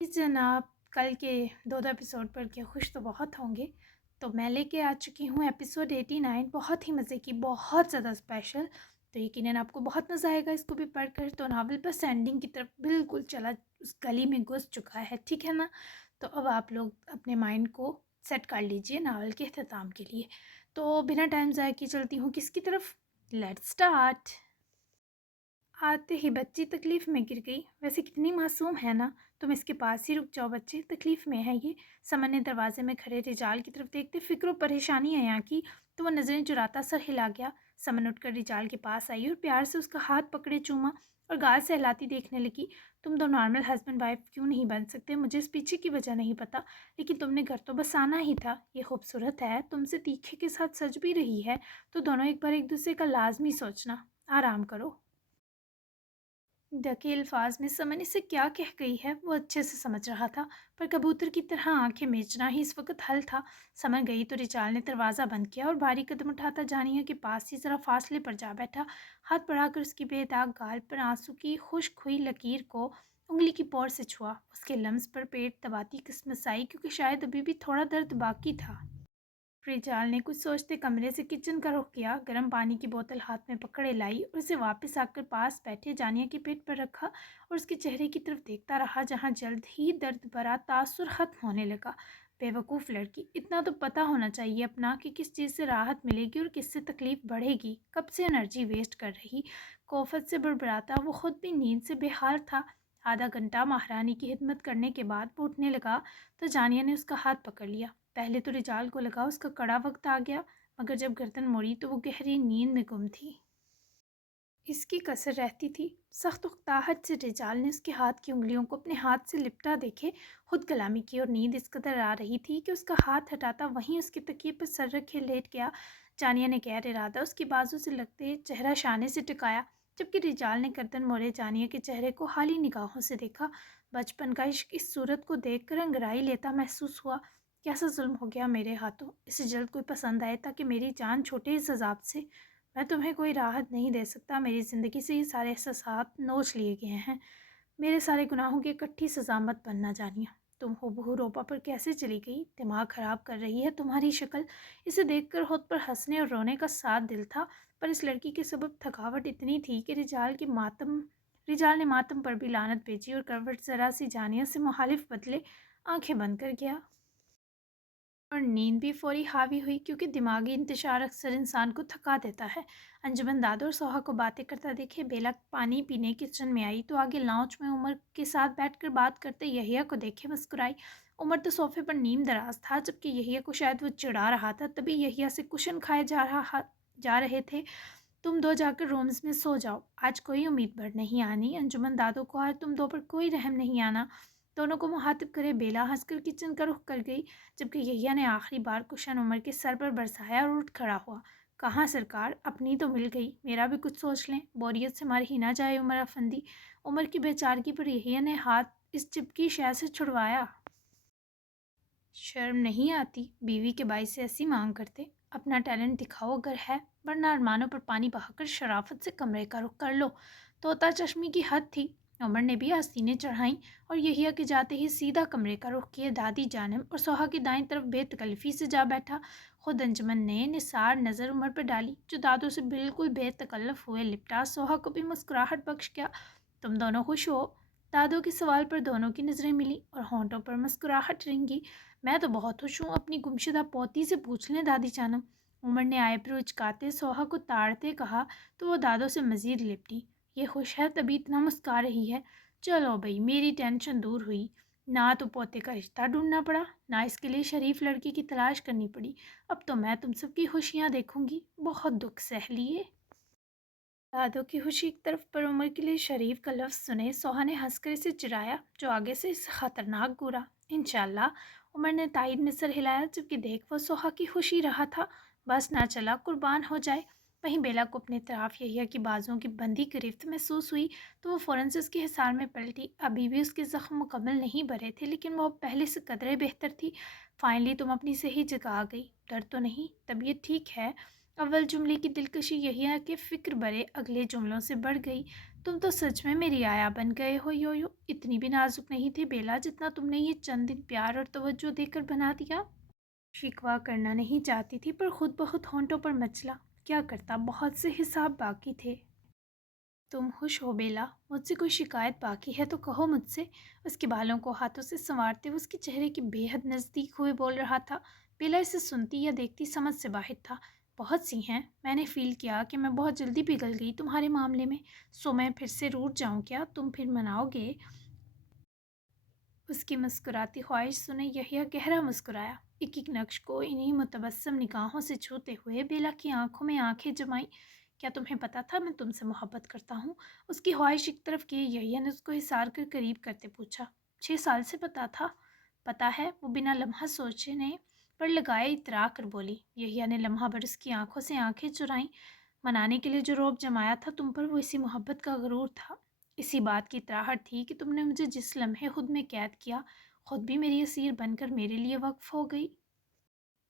जी जनाब, कल के 2 एपिसोड पढ़ के खुश तो बहुत होंगे। तो मैं लेके आ चुकी हूँ एपिसोड 89, बहुत ही मज़े की, बहुत ज़्यादा स्पेशल। तो यकीनन आपको बहुत मज़ा आएगा इसको भी पढ़कर। तो नावल बस एंडिंग की तरफ बिल्कुल चला, उस गली में घुस चुका है, ठीक है ना। तो अब आप लोग अपने माइंड को सेट कर लीजिए नावल के अख्ताम के लिए। तो बिना टाइम ज़ाया किए चलती हूँ किसकी तरफ। Let's start. आते ही बच्ची तकलीफ़ में गिर गई। वैसे कितनी मासूम है ना। तुम इसके पास ही रुक जाओ बच्चे, तकलीफ़ में है ये। समन ने दरवाजे में खड़े रिजाल की तरफ देखते फिक्र परेशानी है यहाँ की, तो वह नज़रें चुराता सर हिला गया। समन उठकर रिजाल के पास आई और प्यार से उसका हाथ पकड़े चूमा और गाल से हिलाती देखने लगी। तुम दो नॉर्मल हस्बैंड वाइफ क्यों नहीं बन सकते, मुझे इस पीछे की वजह नहीं पता, लेकिन तुमने घर तो बस आना ही था। ये खूबसूरत है, तुमसे तीखे के साथ सज भी रही है, तो दोनों एक बार एक दूसरे का लाजमी सोचना। आराम करो। ढके अल्फाज में समन इसे क्या कह गई है वो अच्छे से समझ रहा था, पर कबूतर की तरह आंखें मीचना ही इस वक्त हल था। समझ गई तो रिचाल ने दरवाज़ा बंद किया और भारी कदम उठाता जानिया के पास ही ज़रा फासले पर जा बैठा। हाथ बढ़ाकर उसकी बेदाग गाल पर आंसू की खुश्क हुई लकीर को उंगली की पोर से छुआ। उसके लम्स पर पेट दबाती किस्मसाई, क्योंकि शायद अभी भी थोड़ा दर्द बाकी था। रिजाल ने कुछ सोचते कमरे से किचन का रुख किया, गर्म पानी की बोतल हाथ में पकड़े लाई और उसे वापस आकर पास बैठे जानिया के पेट पर रखा और उसके चेहरे की तरफ देखता रहा, जहां जल्द ही दर्द भरा तासुर खत्म होने लगा। बेवकूफ़ लड़की, इतना तो पता होना चाहिए अपना कि किस चीज़ से राहत मिलेगी और किससे तकलीफ बढ़ेगी। कब से एनर्जी वेस्ट कर रही। कोफत से बड़बड़ाता वो खुद भी नींद से बेहाल था। आधा घंटा महारानी की खिदमत करने के बाद वो उठने लगा तो जानिया ने उसका हाथ पकड़ लिया। पहले तो रिजाल को लगा उसका कड़ा वक्त आ गया, मगर जब गर्दन मोड़ी तो वो गहरी नींद में गुम थी। इसकी कसर रहती थी। सख्त उकताहट से रिजाल ने उसके हाथ की उंगलियों को अपने हाथ से लिपटा देखे खुद कलामी की, और नींद इस कदर आ रही थी कि उसका हाथ हटाता वहीं उसके तकिए पर सर रखे लेट गया। जानिया ने गैर इरादा उसकी बाजू से लगते चेहरा शाने से टिकाया, जबकि रिजाल ने गर्दन मोड़े जानिया के चेहरे को हाली निगाहों से देखा। बचपन का इश्क इस सूरत को देखकर अंगड़ाई लेता महसूस हुआ। कैसा जुल्म हो गया मेरे हाथों, इसे जल्द कोई पसंद आए ताकि मेरी जान छूटे इस अजाब से। मैं तुम्हें कोई राहत नहीं दे सकता, मेरी ज़िंदगी से ये सारे एहसासात नोच लिए गए हैं। मेरे सारे गुनाहों की इकट्ठी सजा मत बनना जानिया। तुम हूबहू रोपा पर कैसे चली गई, दिमाग ख़राब कर रही है तुम्हारी शक्ल। इसे देखकर खुद पर हंसने और रोने का साथ दिल था, पर इस लड़की के सबब थकावट इतनी थी कि रिजाल ने मातम पर भी लानत भेजी और करवट ज़रा सी जानिया से मुखालिफ बदले आंखें बंद कर गया। और नींद भी फौरी हावी हुई, क्योंकि दिमागी इंतशार अक्सर इंसान को थका देता है। अंजुमन दादो और सोहा को बातें करता देखे बेला पानी पीने किचन में आई, तो आगे लाउंज में उमर के साथ बैठकर बात करते यहिया को देखे मुस्कुराई। उमर तो सोफे पर नीम दराज था, जबकि यहिया को शायद वो चिढ़ा रहा था। तभी यहिया से कुशन खाए जा रहे थे। तुम दो जाकर रूम्स में सो जाओ, आज कोई उम्मीद भर नहीं आनी। अंजुमन दादो को आज तुम दो पर कोई रहम नहीं आना। दोनों को मुहातिब करे बेला हंसकर किचन का रुख कर गई, जबकि यहिया ने आखिरी बार कुशन उमर के सर पर बरसाया और उठ खड़ा हुआ। कहाँ सरकार, अपनी तो मिल गई, मेरा भी कुछ सोच लें, बोरियत से मर ही ना जाए उमर अफंदी। उमर की बेचारगी पर यहिया ने हाथ इस चिपकी शय से छुड़वाया। शर्म नहीं आती, बीवी के भाई से ऐसी मांग करते। अपना टैलेंट दिखाओ अगर है, वरना अरमानों पर पानी बहाकर शराफत से कमरे का रुख कर लो। तोता चश्मी की हद थी। उमर ने भी आस्तीनें चढ़ाईं और यहिया के जाते ही सीधा कमरे का रुख किए दादी जानब और सोहा की दाईं तरफ बेतकल्फ़ी से जा बैठा। खुद अंजुमन ने निसार नज़र उमर पर डाली, जो दादों से बिल्कुल बेतकल्लफ हुए लिपटा सोहा को भी मुस्कुराहट बख्श गया। तुम दोनों खुश हो। दादों के सवाल पर दोनों की नज़रें मिली और होंठों पर मुस्कुराहट रिंगी। मैं तो बहुत खुश हूँ, अपनी गुमशुदा पोती से पूछ लें दादी जानम। उमर ने आईब्रो उचकाते सोहा को ताड़ते कहा, तो वो दादों से मज़ीद लिपटी। ये खुश है तभी इतना मुस्का रही है। चलो भाई, मेरी टेंशन दूर हुई। ना तो पोते का रिश्ता ढूंढना पड़ा, ना इसके लिए शरीफ लड़की की तलाश करनी पड़ी। अब तो मैं तुम सबकी खुशियाँ देखूंगी। बहुत दुख सह लिए। दादों की खुशी एक तरफ पर उमर के लिए शरीफ का लफ्ज़ सुने सोहा ने हंसकर इसे चिढ़ाया, जो आगे से इसे ख़तरनाक घूरा। इंशाल्लाह। उमर ने तायद में सर हिलाया, जबकि देख वो सोहा की खुशी रहा था। बस ना चला कुर्बान हो जाए। वहीं बेला को अपने तरफ यहिया की बाजुओं की बंदी गिरफ्त महसूस हुई, तो वो फ़ौरन से उसके हिसार में पलटी। अभी भी उसके ज़ख्म मुकम्मल नहीं भरे थे, लेकिन वो अब पहले से कदरे बेहतर थी। फाइनली तुम अपनी सही जगह आ गई। डर तो नहीं, तबीयत ठीक है। اول جملے کی دلکشی یہی ہے کہ فکر برے اگلے جملوں سے بڑھ گئی۔ تم تو سچ میں میری آیا بن گئے ہو یو، اتنی بھی نازک نہیں تھی بیلا جتنا تم نے یہ چند دن پیار اور توجہ دے کر بنا دیا۔ شکوہ کرنا نہیں چاہتی تھی پر خود بخود ہونٹوں پر مچلا۔ کیا کرتا، بہت سے حساب باقی تھے۔ تم خوش ہو بیلا؟ مجھ سے کوئی شکایت باقی ہے تو کہو مجھ سے۔ اس کے بالوں کو ہاتھوں سے سنوارتے ہوئے اس کے چہرے کے بے حد نزدیک ہوئے بول رہا تھا۔ بیلا اسے سنتی یا دیکھتی سمجھ سے باہر تھا۔ بہت سی ہیں، میں نے فیل کیا کہ میں بہت جلدی پگھل گئی تمہارے معاملے میں، سو میں پھر سے روٹھ جاؤں کیا؟ تم پھر مناؤ گے؟ اس کی مسکراتی خواہش سنے یحییٰ گہرا مسکرایا، ایک ایک نقش کو انہی متبسم نگاہوں سے چھوتے ہوئے بیلا کی آنکھوں میں آنکھیں جمائیں۔ کیا تمہیں پتا تھا میں تم سے محبت کرتا ہوں؟ اس کی خواہش ایک طرف کی یحییٰ نے اس کو حصار کر قریب کرتے پوچھا۔ 6 سال سے پتا تھا؟ پتا ہے، وہ بنا لمحہ سوچنے پر لگائے اترا کر بولی۔ یحییٰ نے لمحہ بھر اس کی آنکھوں سے آنکھیں چرائیں۔ منانے کے لیے جو رعب جمایا تھا تم پر وہ اسی محبت کا غرور تھا، اسی بات کی اطراحٹ تھی کہ تم نے مجھے جس لمحے خود میں قید کیا، خود بھی میری اسیر بن کر میرے لیے وقف ہو گئی۔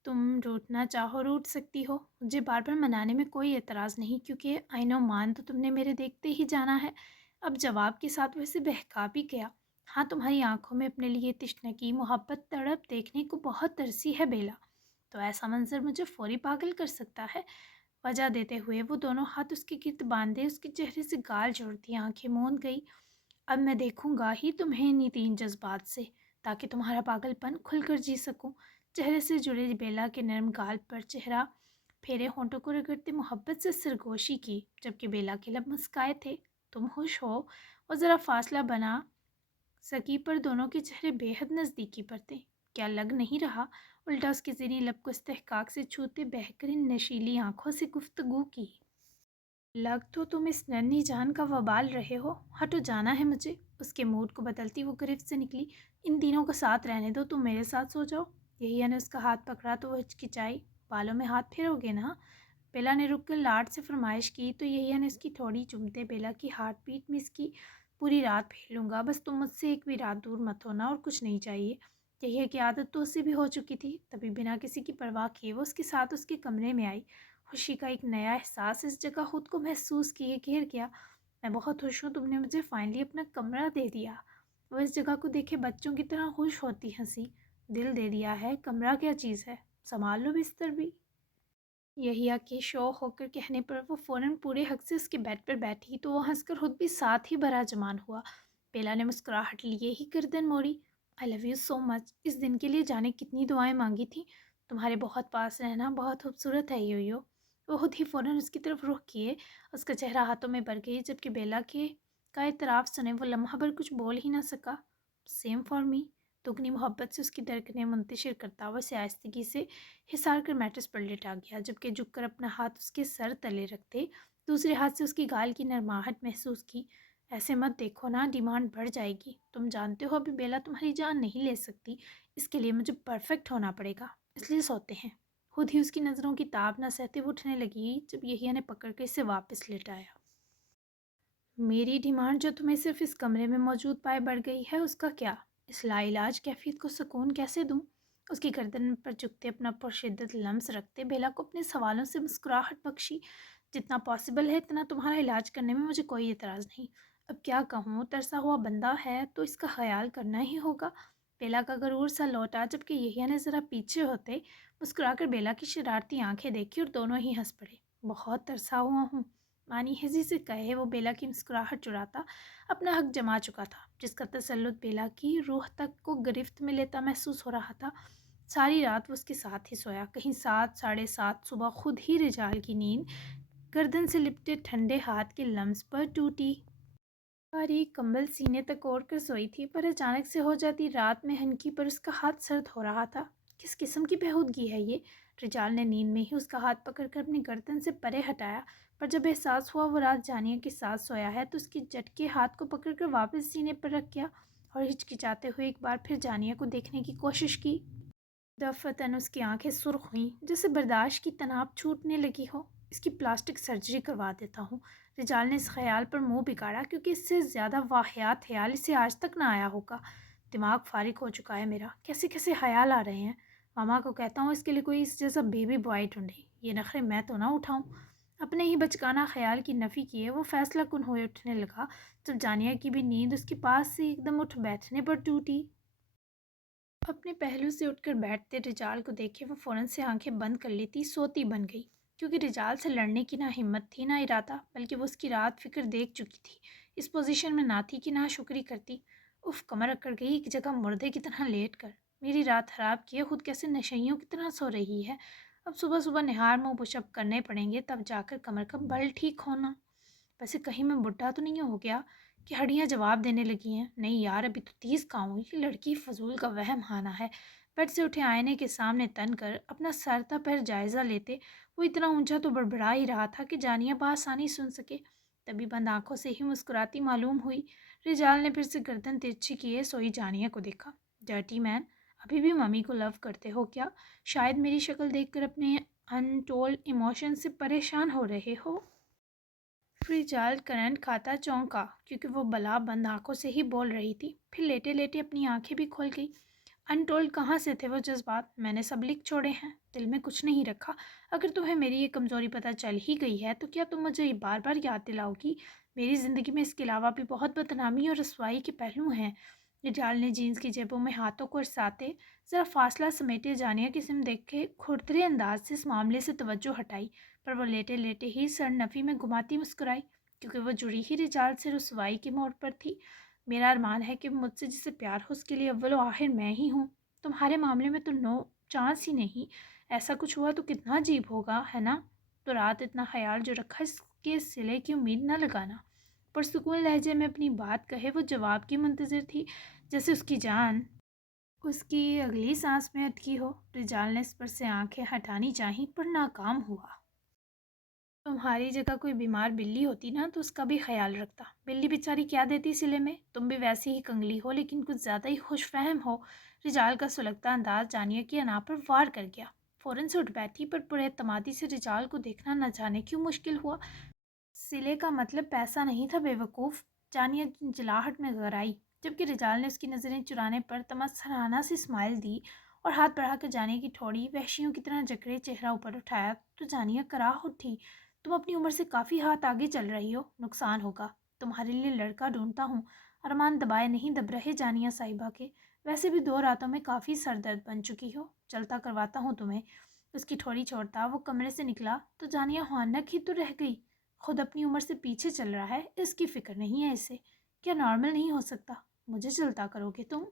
تم روٹنا چاہو روٹ سکتی ہو، مجھے بار بار منانے میں کوئی اعتراض نہیں، کیونکہ آئین و مان تو تم نے میرے دیکھتے ہی جانا ہے۔ اب جواب کے ساتھ ویسے بہکا بھی گیا۔ ہاں، تمہاری آنکھوں میں اپنے لیے تشنگی، محبت، تڑپ دیکھنے کو بہت ترسی ہے بیلا۔ تو ایسا منظر مجھے فوری پاگل کر سکتا ہے؟ وجہ دیتے ہوئے وہ دونوں ہاتھ اس کے گرد باندھے اس کے چہرے سے گال جوڑتی آنکھیں موند گئی۔ اب میں دیکھوں گا ہی تمہیں انہی تین جذبات سے، تاکہ تمہارا پاگل پن کھل کر جی سکوں۔ چہرے سے جڑے بیلا کے نرم گال پر چہرہ پھیرے، ہونٹوں کو رگڑتے محبت سے سرگوشی کی، جبکہ بیلا کے لب مسکائے تھے۔ تم خوش ہو؟ وہ ذرا فاصلہ بنا سکی پر دونوں کے چہرے بے حد نزدیکی پر تھے۔ کیا لگ نہیں رہا؟ الٹا اس کے زیریں لب کو استحقاق سے چھوتے بہترین نشیلی آنکھوں سے گفتگو کی۔ لگ تو تم اس ننھی جان کا وبال رہے ہو، ہٹو جانا ہے مجھے۔ اس کے موڈ کو بدلتی وہ گرفت سے نکلی۔ ان تینوں کو ساتھ رہنے دو، تم میرے ساتھ سو جاؤ۔ یحییٰ نے اس کا ہاتھ پکڑا تو وہ ہچکچائی۔ بالوں میں ہاتھ پھیرو گے نا؟ بیلا نے رک کر لاڈ سے فرمائش کی تو یحییٰ نے اس کی تھوڑی چومتے بیلا کی ہارٹ بیٹ میں اس کی پوری رات پھیر لوں گا، بس تم مجھ سے ایک بھی رات دور مت ہونا، اور کچھ نہیں چاہیے۔ یحییٰ کی عادت تو اسے بھی ہو چکی تھی، تبھی بنا کسی کی پرواہ کیے وہ اس کے ساتھ اس کے کمرے میں آئی۔ خوشی کا ایک نیا احساس اس جگہ خود کو محسوس کیے گھیر گیا۔ میں بہت خوش ہوں، تم نے مجھے فائنلی اپنا کمرہ دے دیا۔ وہ اس جگہ کو دیکھے بچوں کی طرح خوش ہوتی ہنسی۔ دل دے دیا ہے، کمرہ کیا چیز ہے، سنبھال لو بستر بھی۔ یحییٰ کے شوق ہو کر کہنے پر وہ فوراً پورے حق سے اس کے بیڈ پر بیٹھی تو وہ ہنس کر خود بھی ساتھ ہی براجمان ہوا۔ بیلا نے مسکراہٹ لیے ہی گردن موڑی۔ آئی لو یو سو مچ۔ اس دن کے لیے جانے کتنی دعائیں مانگی تھیں۔ تمہارے بہت پاس رہنا بہت خوبصورت ہے یو۔ وہ خود ہی فوراً اس کی طرف رخ کیے، اس کا چہرہ ہاتھوں میں بھر گئی، جبکہ بیلا کے کا اعتراف سنے وہ لمحہ بھر کچھ بول ہی نہ سکا۔ Same for me. دگنی محبت سے اس کی دھڑکنیں منتشر کرتا ہوا اسے آہستگی سے حصار کر میٹرس پر لٹا گیا، جبکہ جھک کر اپنا ہاتھ اس کے سر تلے رکھتے دوسرے ہاتھ سے اس کی گال کی نرماہٹ محسوس کی۔ ایسے مت دیکھو نا، ڈیمانڈ بڑھ جائے گی۔ تم جانتے ہو ابھی بیلا تمہاری جان نہیں لے سکتی، اس کے لیے مجھے پرفیکٹ ہونا پڑے گا، اس لیے سوتے ہیں۔ خود ہی اس کی نظروں کی تاب نہ سہتے وہ اٹھنے لگی، جب یحییٰ نے پکڑ کے اسے واپس لٹایا۔ میری ڈیمانڈ جو تمہیں صرف اس کمرے میں موجود پائے بڑھ گئی ہے، اس کا کیا؟ اس لا علاج کیفیت کو سکون کیسے دوں؟ اس کی گردن پر جھکتے اپنا پرشدت لمس رکھتے بیلا کو اپنے سوالوں سے مسکراہٹ بخشی۔ جتنا پاسبل ہے اتنا تمہارا علاج کرنے میں مجھے کوئی اعتراض نہیں۔ اب کیا کہوں، ترسا ہوا بندہ ہے تو اس کا خیال کرنا ہی ہوگا۔ بیلا کا غرور سا لوٹا، جبکہ یحییٰ نے ذرا پیچھے ہوتے مسکرا کر بیلا کی شرارتی آنکھیں دیکھی اور دونوں ہی ہنس پڑے۔ بہت ترسا ہوا ہوں، مانی ہزی سے کہے وہ بیلا کی مسکراہٹ چراتا اپنا حق جما چکا تھا، جس کا تسلط بیلا کی روح تک کو گرفت میں لیتا محسوس ہو رہا تھا۔ ساری رات وہ اس کے ساتھ ہی سویا، کہیں 7 ساڑھے 7 صبح خود ہی رجال کی نیند گردن سے لپٹے ٹھنڈے ہاتھ کے لمس پر ٹوٹی۔ باریک کمبل سینے تک اوڑھ کر سوئی تھی، پر اچانک سے ہو جاتی رات میں ہنکی پر اس کا ہاتھ سرد ہو رہا تھا۔ کس قسم کی بےہودگی ہے یہ؟ رجال نے نیند میں ہی اس کا ہاتھ پکڑ کر اپنی گردن سے پرے ہٹایا، پر جب احساس ہوا وہ رات جانیہ کے ساتھ سویا ہے تو اس کے جھٹکے ہاتھ کو پکڑ کر واپس سینے پر رکھ گیا اور ہچکچاتے ہوئے ایک بار پھر جانیہ کو دیکھنے کی کوشش کی۔ دفعتاً اس کی آنکھیں سرخ ہوئیں، جیسے برداشت کی تناب چھوٹنے لگی ہو۔ اس کی پلاسٹک سرجری کروا دیتا ہوں۔ رجال نے اس خیال پر منہ بگاڑا، کیونکہ اس سے زیادہ واہیات خیال اسے آج تک نہ آیا ہوگا۔ دماغ فارغ ہو چکا ہے میرا، کیسے کیسے خیال آ رہے ہیں۔ मामा को कहता हूँ इसके लिए कोई इस जैसा बेबी बॉय ढूंढे, ये नखरे मैं तो ना उठाऊं। अपने ही बचकाना ख्याल की नफ़ी किए वो फैसला कुन हुए उठने लगा, जब जानिया की भी नींद उसके पास से एकदम उठ बैठने पर टूटी। अपने पहलू से उठकर बैठते रिजाल को देखे वो फ़ौरन से आंखें बंद कर लेती, सोती बन गई। क्योंकि रिजाल से लड़ने की ना हिम्मत थी ना इरादा, बल्कि वो उसकी रात फिक्र देख चुकी थी। इस पोजीशन में ना थी कि ना शुक्री करती। उफ, कमर अकड़ गई एक जगह मुर्दे की तरह लेट कर। मेरी रात खराब किए खुद कैसे नशइयों की तरह सो रही है। अब सुबह सुबह निहार मुँह पुशअप करने पड़ेंगे तब जाकर कमर का बल ठीक होना। वैसे कहीं मैं बुढ़ा तो नहीं हो गया कि हड्डियां जवाब देने लगी हैं। नहीं यार, अभी तो 30 का हूँ। ये लड़की फजूल का वहम खाना है। बेड से उठे आईने के सामने तन कर अपना सरता पैर जायज़ा लेते वो इतना ऊंचा तो बड़बड़ा ही रहा था कि जानिया बआसानी सुन सके। तभी बंद आंखों से ही मुस्कुराती मालूम हुई। रिजाल ने फिर से गर्दन तिरछी किए सोई जानिया को देखा। डर्टी मैन, अभी भी मम्मी को लव करते हो क्या? शायद मेरी शक्ल देखकर अपने अनटोल्ड इमोशन से परेशान हो रहे हो। फ्रीजाल करंट खाता चौंका, क्योंकि वो बला बंद आंखों से ही बोल रही थी। फिर लेटे लेटे अपनी आंखें भी खोल गई। अनटोल्ड कहाँ से थे वो जज्बात? मैंने सब लिख छोड़े हैं, दिल में कुछ नहीं रखा। अगर तुम्हें मेरी ये कमज़ोरी पता चल ही गई है तो क्या तुम मुझे बार बार याद दिलाओगी? मेरी ज़िंदगी में इसके अलावा भी बहुत बदनामी और रसवाई के पहलू हैं। रिजाल ने जीन्स की जेबों में हाथों को रसाते ज़रा फासला समेटे जानिया की सिम देख के खुरदरे अंदाज से इस मामले से तवज्जो हटाई। पर वो लेटे लेटे ही सर नफ़ी में घुमाती मुस्कुराई, क्योंकि वो जुड़ी ही रिजाल से रुसवाई के मोड़ पर थी। मेरा अरमान है कि मुझसे जिसे प्यार हो उसके लिए अव्वल व आखिर मैं ही हूँ। तुम्हारे मामले में तो नो चांस ही नहीं। ऐसा कुछ हुआ तो कितना अजीब होगा, है ना? तो रात इतना ख्याल जो रखा इसके सिले की उम्मीद न लगाना। पुरसुकून लहजे में अपनी बात कहे वो जवाब की मुंतज़िर थी, जैसे उसकी जान उसकी अगली सांस में अटकी हो। रिजाल ने इस पर से आंखें हटानी चाहीं पर नाकाम हुआ। तुम्हारी जगह कोई बीमार बिल्ली होती ना तो उसका भी ख्याल रखता। बिल्ली बेचारी क्या देती सिले में? तुम भी वैसी ही कंगली हो, लेकिन कुछ ज़्यादा ही खुशफहम हो। रिजाल का सुलगता अंदाज जानिए कि अना पर वार कर गया। फ़ौरन से उठ बैठी, पर पूरे एतमादी से रिजाल को देखना न जाने क्यों मुश्किल हुआ। सिले का मतलब पैसा नहीं था बेवकूफ़। जानिया जलाहट में गराई, जबकि रिजाल ने उसकी नज़रें चुराने पर तमस्खराना सी स्माइल दी और हाथ बढ़ाकर जानिया की थोड़ी वहशियों की तरह जकड़े चेहरा ऊपर उठाया तो जानिया कराह उठी। तुम अपनी उम्र से काफ़ी हाथ आगे चल रही हो, नुकसान होगा। तुम्हारे लिए लड़का ढूंढता हूँ। अरमान दबाए नहीं दब रहे जानिया साहिबा के। वैसे भी 2 रातों में काफ़ी सरदर्द बन चुकी हो, चलता करवाता हूँ तुम्हें। उसकी थोड़ी छोड़ता वो कमरे से निकला तो जानिया हानक ही तो रह गई। खुद अपनी उम्र से पीछे चल रहा है, इसकी फिक्र नहीं है इसे। क्या नॉर्मल नहीं हो सकता? मुझे चलता करोगे तुम?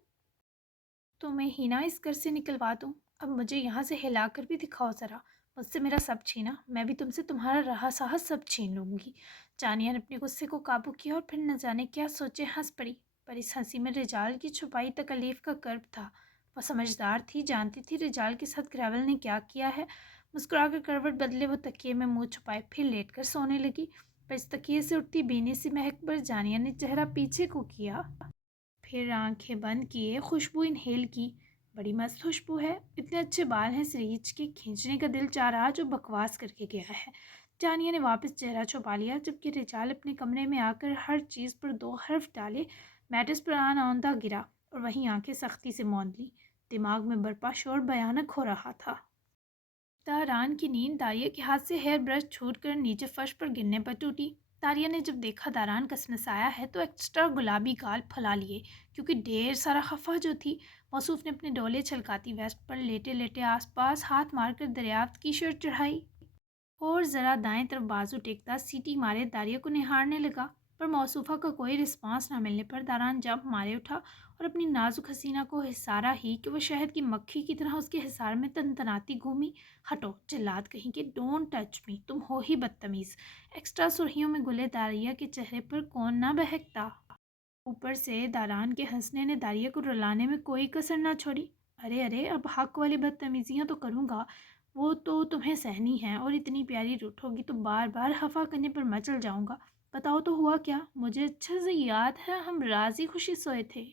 तो मैं ही ना इस घर से निकलवा दूँ। अब मुझे यहाँ से हिला कर भी दिखाओ ज़रा। मुझसे मेरा सब छीना, मैं भी तुमसे तुम्हारा रहा साहस सब छीन लूँगी। जानिया ने अपने गुस्से को काबू किया और फिर न जाने क्या सोचे हंस पड़ी। पर इस हंसी में रिजाल की छुपाई तकलीफ का कर्ब था। वह समझदार थी, जानती थी रिजाल के साथ ग्रेवल ने क्या किया है। मुस्कुराकर करवट बदले वो तकिए में मुंह छुपाए फिर लेट कर सोने लगी। पर इस तकिए से उठती बेनी सी महक पर जानिया ने चेहरा पीछे को किया। फिर आंखें बंद किए खुशबू इनहेल की। बड़ी मस्त खुशबू है। इतने अच्छे बाल हैं सरीज के, खींचने का दिल चाह रहा जो बकवास करके गया है। जानिया ने वापस चेहरा छुपा लिया, जबकि रिजाल अपने कमरे में आकर हर चीज़ पर 2 हर्फ डाले मैट्रेस पर आना औंधा गिरा और वहीं आंखें सख्ती से मौंद ली। दिमाग में बरपा शोर भयानक हो रहा था। तारान की नींद दारिया के हाथ से हेयर ब्रश छूटकर नीचे फर्श पर गिरने पर टूटी। तारिया ने जब देखा दारान कसमसाया है तो एक्स्ट्रा गुलाबी गाल फैला लिए, क्योंकि ढेर सारा खफा जो थी। मौसूफ ने अपने डोले छलकाती वेस्ट पर लेटे लेटे आसपास हाथ मारकर दरियाफ्त की शर्ट चढ़ाई और ज़रा दाएं तरफ बाजू टेकता सीटी मारे दारिया को निहारने लगा। पर मौसूफ़ा का कोई रिस्पांस न मिलने पर दारान जंप मारे उठा और अपनी नाजुक हसीना को हिसारा ही कि वह शहद की मक्खी की तरह उसके हिसार में तनतनाती घूमी। हटो जल्लाद कहीं के, डोंट टच मी, तुम हो ही बदतमीज़। एक्स्ट्रा सुर्खियों में गुले दारिया के चेहरे पर कौन ना बहकता। ऊपर से दारान के हंसने ने दारिया को रुलाने में कोई कसर ना छोड़ी। अरे अरे, अब हक वाली बदतमीजियाँ तो करूँगा, वो तो तुम्हें सहनी है, और इतनी प्यारी रूठोगी तो बार बार हफा करने पर मचल जाऊँगा। बताओ तो हुआ क्या? मुझे अच्छे से याद है हम राजी खुशी सोए थे।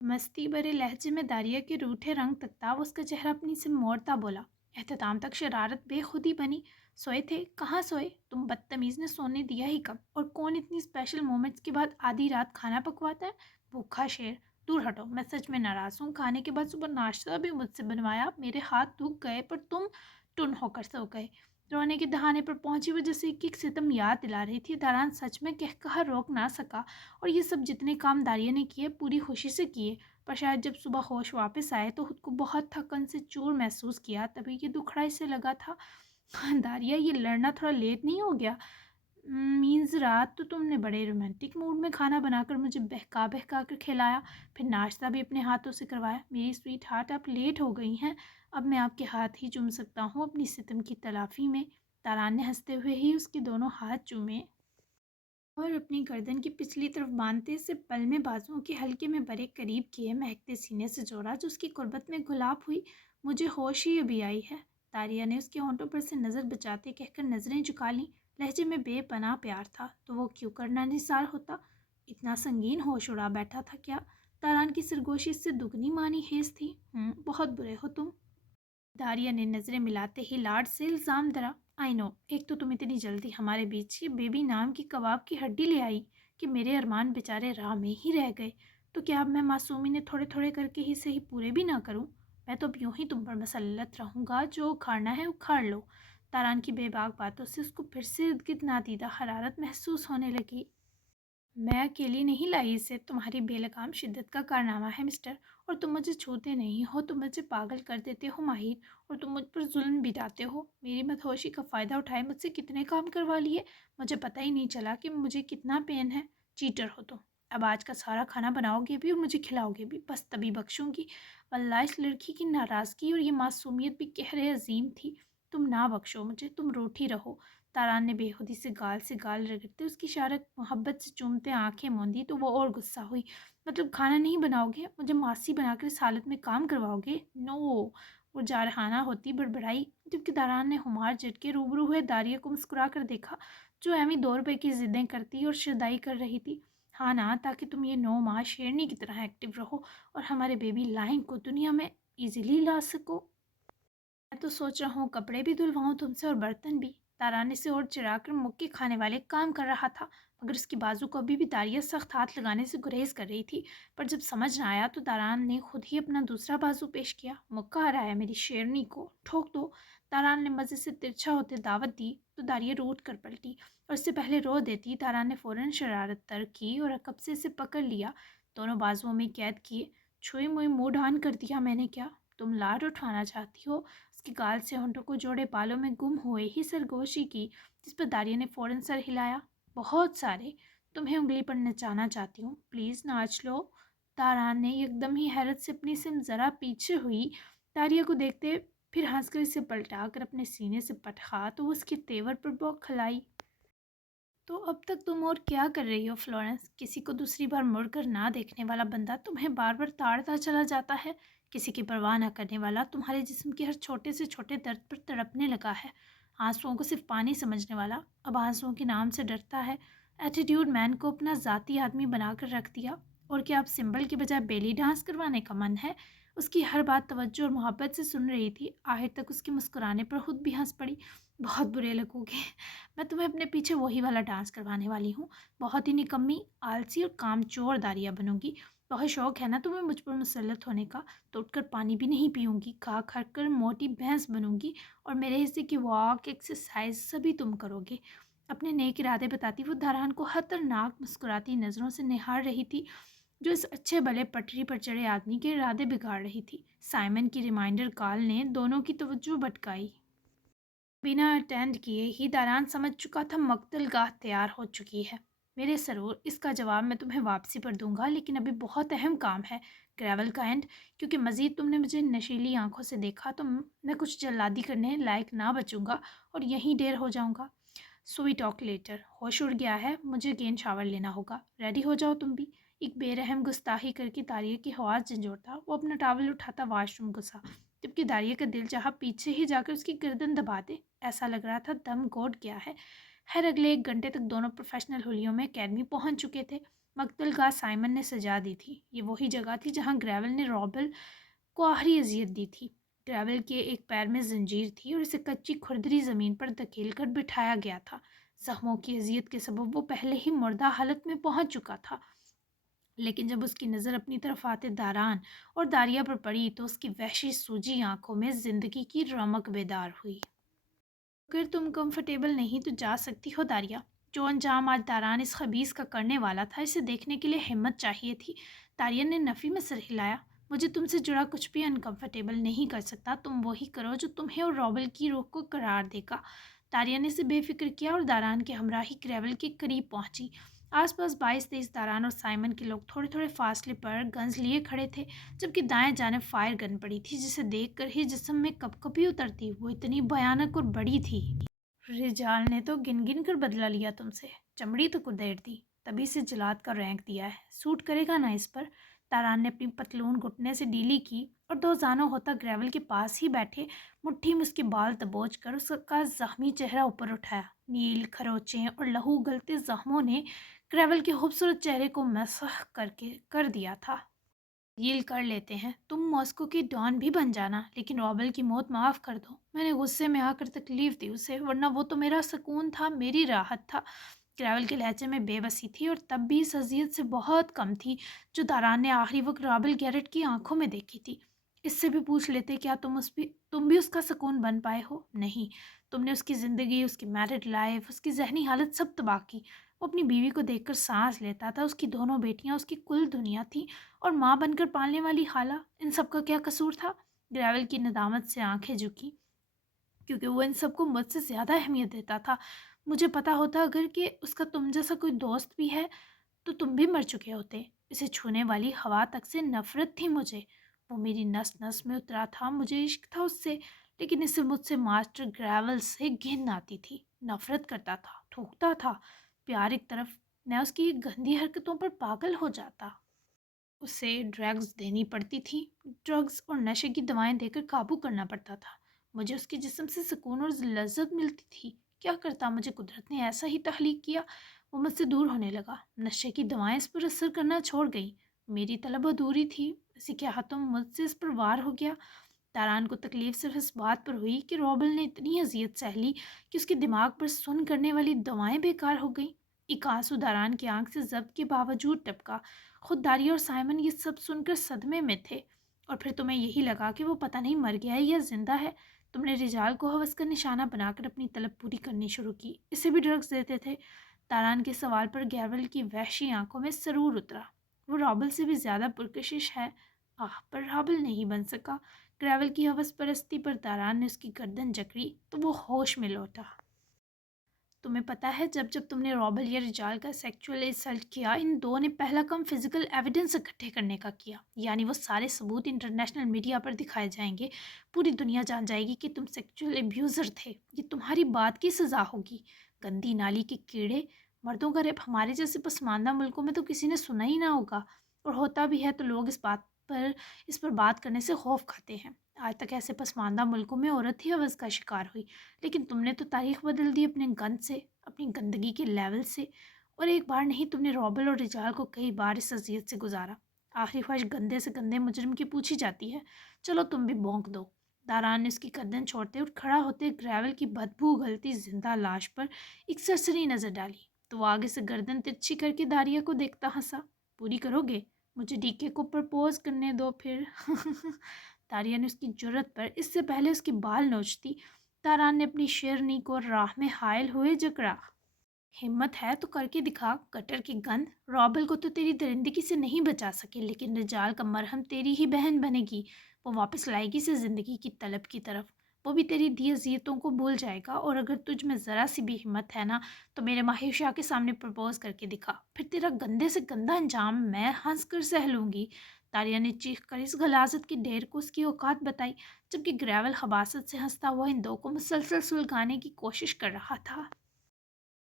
मस्ती भरे लहजे में दारिया के रूठे रंग तकता उसका चेहरा अपनी से मोड़ता बोला। एहतताम तक शरारत बेखुदी बनी। सोए थे? कहाँ सोए? तुम बदतमीज़ ने सोने दिया ही कब? और कौन इतनी स्पेशल मोमेंट्स के बाद आधी रात खाना पकवाता है? भूखा शेर। दूर हटो, मैं सच में नाराज़ हूँ। खाने के बाद सुबह नाश्ता भी मुझसे बनवाया, मेरे हाथ दुख गए पर तुम टुन होकर सो गए। रोने के दहाने पर पहुंची वजह से एक एक सितम याद दिला रही थी। दारान सच में कह कहा रोक ना सका, और ये सब जितने काम दारिया ने किए पूरी खुशी से किए। पर शायद जब सुबह होश वापस आए तो खुद को बहुत थकन से चूर महसूस किया, तभी ये दुखड़ा इसे लगा था। दारिया, ये लड़ना थोड़ा लेट नहीं हो गया? मीन्स रात तो तुमने बड़े रोमांटिक मूड में खाना बनाकर मुझे बहका बहका कर खिलाया, फिर नाश्ता भी अपने हाथों से करवाया। मेरी स्वीट हार्ट, आप लेट हो गई हैं। अब मैं आपके हाथ ही चूम सकता हूँ अपनी सितम की तलाफी में। तारान ने हंसते हुए ही उसके दोनों हाथ चूमे और अपनी गर्दन की पिछली तरफ बांधते से पल में बाजुओं के हल्के में बड़े करीब किए, महकते सीने से जोड़ा जो उसकी कुर्बत में गुलाब हुई। मुझे होश ही अभी आई है। तारिया ने उसके होंठों पर से नज़र बचाते कहकर नज़रें झुका लीं। लहजे में बेपनाह प्यार था, तो वो क्यों करना निसार होता? इतना संगीन होश उड़ा बैठा था क्या? तारान की सरगोशी इससे दुगनी मानी हेज थी। बहुत बुरे हो तुम। दारिया ने नज़रें मिलाते ही लाड से इल्ज़ाम धरा। आई नो, एक तो तुम इतनी जल्दी हमारे बीच ये बेबी नाम की कबाब की हड्डी ले आई कि मेरे अरमान बेचारे राह में ही रह गए। तो क्या अब मैं मासूमी ने थोड़े थोड़े करके ही सही पूरे भी ना करूं? मैं तो अब यूं ही तुम पर मसल्लत रहूंगा, जो उखाड़ना है उखाड़ लो। तारान की बेबाक बातों से उसको फिर से इर्द गिर्द नादीदा हरारत महसूस होने लगी। मैं अकेली नहीं लाई इसे, तुम्हारी बेलगाम शिद्दत का कारनामा है मिस्टर। और तुम मुझे छूते नहीं हो, तुम मुझे पागल कर देते हो माहिर, और तुम मुझ पर जुल्म बिताते हो। मेरी मदहोशी का फ़ायदा उठाए मुझसे कितने काम करवा लिए, मुझे पता ही नहीं चला कि मुझे कितना पेन है। चीटर हो तुम। अब आज का सारा खाना बनाओगे भी और मुझे खिलाओगे भी, बस तभी बख्शूंगी। वल्लाह इस लड़की की नाराज़गी और ये मासूमियत भी कहरे अजीम थी। तुम ना बख्शो मुझे, तुम रूठी रहो। तारान ने बेखुदी से गाल रगड़ते उसकी शारक मोहब्बत से चूमते आंखें मूंदी तो वो और गुस्सा हुई। मतलब खाना नहीं बनाओगे, मुझे मासी बनाकर इस हालत में काम करवाओगे? नो। वो जारहाना होती बड़बड़ाई, जबकि तारान ने हुमार झटके रूबरू हुए दारिया को मुस्कुरा कर देखा, जो एमी 2 रुपए की जिद्दें करती और शरदाई कर रही थी। हाँ ना, ताकि तुम ये 9 माह शेरनी की तरह एक्टिव रहो और हमारे बेबी लाइन को दुनिया में इजीली ला सको। मैं तो सोच रहा हूँ कपड़े भी धुलवाऊँ तुमसे और बर्तन भी। तारान से और चिढ़ाकर मुक्के खाने वाले काम कर रहा था, मगर उसकी बाजू को अभी भी दारिया सख्त हाथ लगाने से गुरेज कर रही थी। पर जब समझ न आया तो तारान ने खुद ही अपना दूसरा बाजू पेश किया। मुक्का आ रहा है मेरी शेरनी को, ठोक दो। तारान ने मज़े से तिरछा होते दावत दी तो दारिया रूठ कर पलटी, और उससे पहले रो देती तारान ने फ़ौरन शरारत तर्क की और कब्जे से पकड़ लिया, दोनों बाजुओं में कैद किए। छुई मुई मुँह ढान कर दिया मैंने क्या? तुम लाड उठाना चाहती हो? उसके गाल से होंठों को जोड़े बालों में गुम हुए ही सरगोशी की, जिस पर दारिया ने फौरन सर हिलाया। बहुत सारे। तुम्हें उंगली पर नचाना चाहती हूँ, प्लीज़ नाच लो। तारान ने एकदम ही हैरत से अपनी सिम ज़रा पीछे हुई दारिया को देखते, फिर हंसकर इसे पलटा कर अपने सीने से पटखा तो वो उसके तेवर पर बौखलाई। तो अब तक तुम और क्या कर रही हो फ्लोरेंस? किसी को दूसरी बार मुड़कर ना देखने वाला बंदा तुम्हें बार बार ताड़ता चला जाता है। किसी की परवाह ना करने वाला तुम्हारे जिस्म के हर छोटे से छोटे दर्द पर तड़पने लगा है। आंसुओं को सिर्फ पानी समझने वाला अब आंसुओं के नाम से डरता है। एटीट्यूड मैन को अपना ज़ाती आदमी बनाकर रख दिया। और क्या अब सिंबल की बजाय बेली डांस करवाने का मन है? उसकी हर बात तवज्जो और मोहब्बत से सुन रही थी, आखिर तक उसके मुस्कुराने पर खुद भी हंस पड़ी। बहुत बुरे लगोगे। मैं तुम्हें अपने पीछे वही वाला डांस करवाने वाली हूँ। बहुत ही निकम्मी, आलसी और कामचोर दारिया बनूंगी। बहुत शौक है ना तुम्हें मुझ पर मुसल्लत होने का, तो उठकर पानी भी नहीं पीऊँगी, खा खा कर मोटी भैंस बनूंगी, और मेरे हिस्से की वॉक एक्सरसाइज सभी तुम करोगे। अपने नेक इरादे बताती वो दारान को खतरनाक मुस्कुराती नज़रों से निहार रही थी, जो इस अच्छे भले पटरी पर चढ़े आदमी के इरादे बिगाड़ रही थी। साइमन की रिमाइंडर कॉल ने दोनों की तवज्जो भटकाई। बिना अटेंड किए ही दारान समझ चुका था मक्तल गाह तैयार हो चुकी है। मेरे सरूर, इसका जवाब मैं तुम्हें वापसी पर दूंगा, लेकिन अभी बहुत अहम काम है। ग्रेवल का एंड, क्योंकि मज़ीद तुमने मुझे नशीली आंखों से देखा तो मैं कुछ जल्लादी करने लायक ना बचूंगा और यहीं ढेर हो जाऊंगा। So we talk later. होश उड़ गया है, मुझे गेंद शावर लेना होगा। रेडी हो जाओ तुम भी। एक बेरहम गुस्ताखी करके दारिया की हवास झंझोड़ता वो अपना टावल उठाता वाशरूम घुसा, जबकि दारिया का दिल चाहा पीछे ही जाकर उसकी गर्दन दबा दे। ऐसा लग रहा था दम घोट गया है। खैर अगले 1 घंटे तक दोनों प्रोफेशनल होलियों में अकेडमी पहुंच चुके थे। मकतल गाह साइमन ने सजा दी थी। ये वही जगह थी जहां ग्रेवल ने रॉबल को आखिरी अजियत दी थी। ग्रेवल के एक पैर में जंजीर थी और इसे कच्ची खुरदरी ज़मीन पर धकेल कर बिठाया गया था। जख्मों की अजियत के सबब वो पहले ही मुर्दा हालत में पहुंच चुका था। لیکن جب اس کی نظر اپنی طرف آتے داران اور داریا پر پڑی تو اس کی وحشی سوجی آنکھوں میں زندگی کی رمق بیدار ہوئی۔ اگر تم کمفرٹیبل نہیں تو جا سکتی ہو داریا۔ جو انجام آج داران اس خبیث کا کرنے والا تھا، اسے دیکھنے کے لیے ہمت چاہیے تھی۔ داریا نے نفی میں سر ہلایا۔ مجھے تم سے جڑا کچھ بھی انکمفرٹیبل نہیں کر سکتا۔ تم وہی کرو جو تمہیں اور روبل کی روح کو قرار دے گا۔ داریا نے اسے بے فکر کیا اور داران کے ہمراہی کریول کے قریب پہنچی۔ آس پاس 22-23 داران اور سائمن کے لوگ تھوڑے تھوڑے فاصلے پر گنز لیے کھڑے تھے، جبکہ دائیں جانب فائر گن پڑی تھی جسے دیکھ کر ہی جسم میں کپ کپی اترتی۔ وہ اتنی بھیانک اور بڑی تھی۔ رجال نے تو گن گن کر بدلہ لیا تم سے، چمڑی تو ادھیڑ دی، تبھی سے جلاد کا رینک دیا ہے، سوٹ کرے گا نا اس پر؟ تاران نے اپنی پتلون گھٹنے سے ڈیلی کی اور دو زانوں ہوتا گریول کے پاس ہی بیٹھے مٹھی میں اس کے بال دبوچ کر اس کا زخمی چہرہ اوپر اٹھایا۔ نیل کھروچیں اور لہو گلتے زخموں نے گریول کے خوبصورت چہرے کو مسح کر دیا تھا۔ ڈیل کر لیتے ہیں، تم ماسکو کی ڈان بھی بن جانا، لیکن روبل کی موت معاف کر دو۔ میں نے غصے میں آ کر تکلیف دی اسے، ورنہ وہ تو میرا سکون تھا، میری راحت تھا۔ گریول کے لہجے میں بے بسی تھی اور تب بھی اس اذیت سے بہت کم تھی جو داران نے آخری وقت رابل گیرٹ کی آنکھوں میں دیکھی تھی۔ اس سے بھی پوچھ لیتے، کیا تم بھی اس کا سکون بن پائے ہو؟ نہیں، تم نے اس کی زندگی، اس کی میرڈ لائف، اس کی ذہنی حالت سب تباہ کی۔ وہ اپنی بیوی کو دیکھ کر سانس لیتا تھا، اس کی دونوں بیٹیاں اس کی کل دنیا تھی، اور ماں بن کر پالنے والی خالہ، ان سب کا کیا قصور تھا؟ گریول کی ندامت سے آنکھیں جھکی، کیونکہ وہ ان سب کو مجھ سے زیادہ اہمیت دیتا تھا۔ مجھے پتا ہوتا اگر کہ اس کا تم جیسا کوئی دوست بھی ہے تو تم بھی مر چکے ہوتے۔ اسے چھونے والی ہوا تک سے نفرت تھی مجھے، وہ میری نس نس میں اترا تھا، مجھے عشق تھا اس سے، لیکن اسے مجھ سے ماسٹر گریول سے گھن آتی تھی، نفرت کرتا تھا، تھوکتا تھا۔ پیار ایک طرف، میں اس کی گندی حرکتوں پر پاگل ہو جاتا۔ اسے ڈرگز دینی پڑتی تھی، ڈرگز اور نشے کی دوائیں دے کر قابو کرنا پڑتا تھا۔ مجھے اس کے جسم سے سکون اور لذت ملتی تھی۔ کیا کرتا، مجھے قدرت نے ایسا ہی تخلیق کیا۔ وہ مجھ سے دور ہونے لگا، نشے کی دوائیں اس پر اثر کرنا چھوڑ گئیں، میری طلب ادھوری تھی۔ اسی کے ہاتھوں مجھ سے اس پر وار ہو گیا۔ تاران کو تکلیف صرف اس بات پر ہوئی کہ روبل نے اتنی اذیت سہ لی کہ اس کے دماغ پر سن کرنے والی دوائیں بیکار ہو گئیں۔ ایک آنسو داران کی آنکھ سے ضبط کے باوجود ٹپکا۔ خود داریا اور سائمن یہ سب سن کر صدمے میں تھے۔ اور پھر تمہیں یہی لگا کہ وہ پتہ نہیں مر گیا ہے یا زندہ ہے؟ تم نے رجال کو ہوس کا نشانہ بنا کر اپنی طلب پوری کرنی شروع کی، اسے بھی ڈرگز دیتے تھے؟ تاران کے سوال پر گیرول کی وحشی آنکھوں میں سرور اترا۔ وہ رابل سے بھی زیادہ پرکشش ہے، پر رابل نہیں بن سکا۔ گریول کی ہوس پرستی پر تاران نے اس کی گردن جکڑی تو وہ ہوش میں لوٹا۔ تمہیں پتہ ہے جب تم نے روبل یا رجال کا سیکچول اسلٹ کیا، ان دو نے پہلا کام فزیکل ایویڈنس اکٹھے کرنے کا کیا، یعنی وہ سارے ثبوت انٹرنیشنل میڈیا پر دکھائے جائیں گے، پوری دنیا جان جائے گی کہ تم سیکچول ابیوزر تھے، یہ تمہاری بات کی سزا ہوگی۔ گندی نالی کے کیڑے، مردوں کا ریپ ہمارے جیسے پسماندہ ملکوں میں تو کسی نے سنا ہی نہ ہوگا، اور ہوتا بھی ہے تو لوگ اس پر بات کرنے سے خوف کھاتے ہیں۔ آج تک ایسے پسماندہ ملکوں میں عورت ہی ہوس کا شکار ہوئی، لیکن تم نے تو تاریخ بدل دی اپنے گند سے، اپنی گندگی کے لیول سے۔ اور ایک بار نہیں، تم نے روبل اور رجال کو کئی بار اس اذیت سے گزارا۔ آخری خواہش گندے سے گندے مجرم کی پوچھی جاتی ہے، چلو تم بھی بونک دو۔ داران نے اس کی گردن چھوڑتے اور کھڑا ہوتے گریول کی بدبو گلتی زندہ لاش پر ایک سرسری نظر ڈالی، تو وہ آگے سے گردن ترچھی کر کے داریا کو دیکھتا ہنسا۔ پوری کرو گے؟ مجھے ڈی کے کو پرپوز کرنے دو پھر۔ داریا نے اس کی جرت پر اس سے پہلے اس کی بال نوچتی، تاران نے اپنی شیرنی کو راہ میں حائل ہوئے جکڑا۔ ہمت ہے تو کر کے دکھا، گٹر کی گند۔ روبل کو تو تیری درندگی سے نہیں بچا سکے، لیکن رجال کا مرہم تیری ہی بہن بنے گی، وہ واپس لائے گی اسے زندگی کی طلب کی طرف، وہ بھی تیری دی اذیتوں کو بھول جائے گا۔ اور اگر تجھ میں ذرا سی بھی ہمت ہے نا تو میرے ماہر شاہ کے سامنے پرپوز کر کے دکھا، پھر تیرا گندے سے گندا انجام میں ہنس کر سہ لوں گی۔ داریا نے چیخ کر اس غلاظت کے ڈھیر کو اس کی اوقات بتائی، جبکہ گریول خباثت سے ہنستا ہوا ان دو کو مسلسل سلگانے کی کوشش کر رہا تھا۔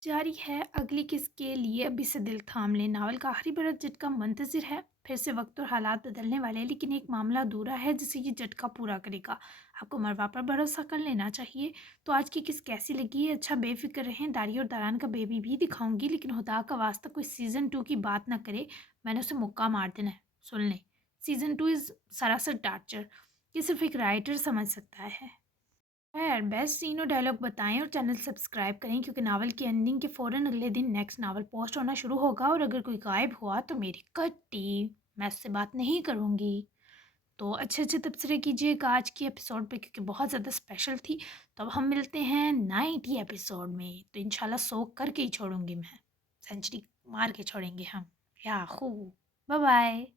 جاری ہے اگلی کس کے لیے، ابھی سے دل تھام لے، ناول کا آخری بڑا جھٹکا منتظر ہے۔ پھر سے وقت اور حالات بدلنے والے ہیں، لیکن ایک معاملہ ادھورا ہے جسے یہ جھٹکا پورا کرے گا۔ آپ کو مروا پر بھروسہ کر لینا چاہیے۔ تو آج کی کس کیسی لگی ہے؟ اچھا بے فکر رہیں، داری اور داران کا بیبی بھی دکھاؤں گی، لیکن خدا کا واسطہ کوئی سیزن 2 کی بات نہ کرے، میں نے اسے مکہ مار دینا ہے۔ سن لیں، سیزن 2 از سراسر ٹارچر، یہ صرف ایک رائٹر سمجھ سکتا ہے۔ خیر بیسٹ سین اور ڈائلاگ بتائیں اور چینل سبسکرائب کریں کیونکہ ناول کی اینڈنگ کے فوراً اگلے دن نیکسٹ ناول پوسٹ ہونا شروع ہوگا، اور اگر کوئی غائب ہوا تو میری کٹی میں اس سے بات نہیں کروں گی۔ تو اچھے اچھے تبصرے کیجیے گا آج کی ایپیسوڈ پہ کیونکہ بہت زیادہ اسپیشل تھی۔ تو اب ہم ملتے ہیں 90 ایپیسوڈ میں، تو انشاءاللہ 100 کر کے ہی چھوڑوں گی میں، سینچری مار کے چھوڑیں گے ہم۔ یا خو، بائے بائے۔